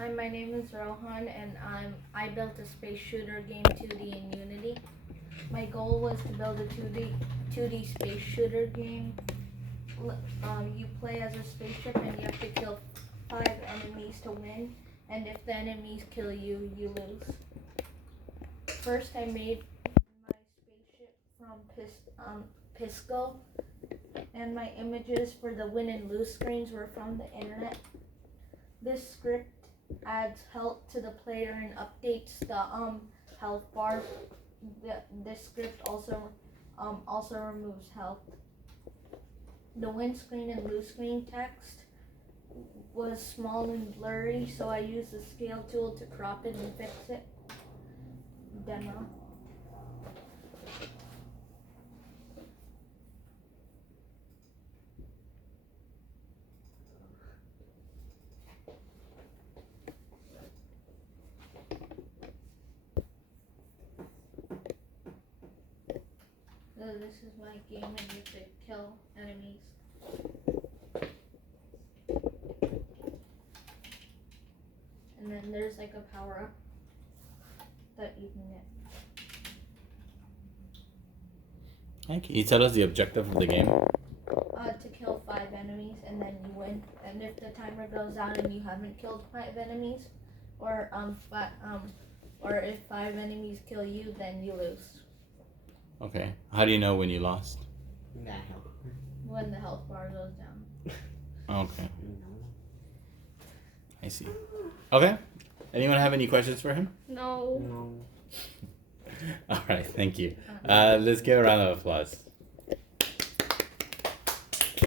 Hi, my name is Rohan, and I built a space shooter game 2D in Unity. My goal was to build a 2D space shooter game. You play as a spaceship, and you have to kill 5 enemies to win. And if the enemies kill you, you lose. First, I made my spaceship from Pisco, and my images for the win and lose screens were from the internet. This script adds health to the player and updates the health bar. This script also removes health. The win screen and lose screen text was small and blurry, so I used the scale tool to crop it and fix it. Demo. So this is my game, and you have to kill enemies. And then there's like a power up that you can get. Hey, can you tell us the objective of the game? To kill 5 enemies, and then you win. And if the timer goes out and you haven't killed 5 enemies, or if 5 enemies kill you, then you lose. Okay. How do you know when you lost? When the health bar goes down. Okay. I see. Okay. Anyone have any questions for him? No. All right. Thank you. Let's give a round of applause.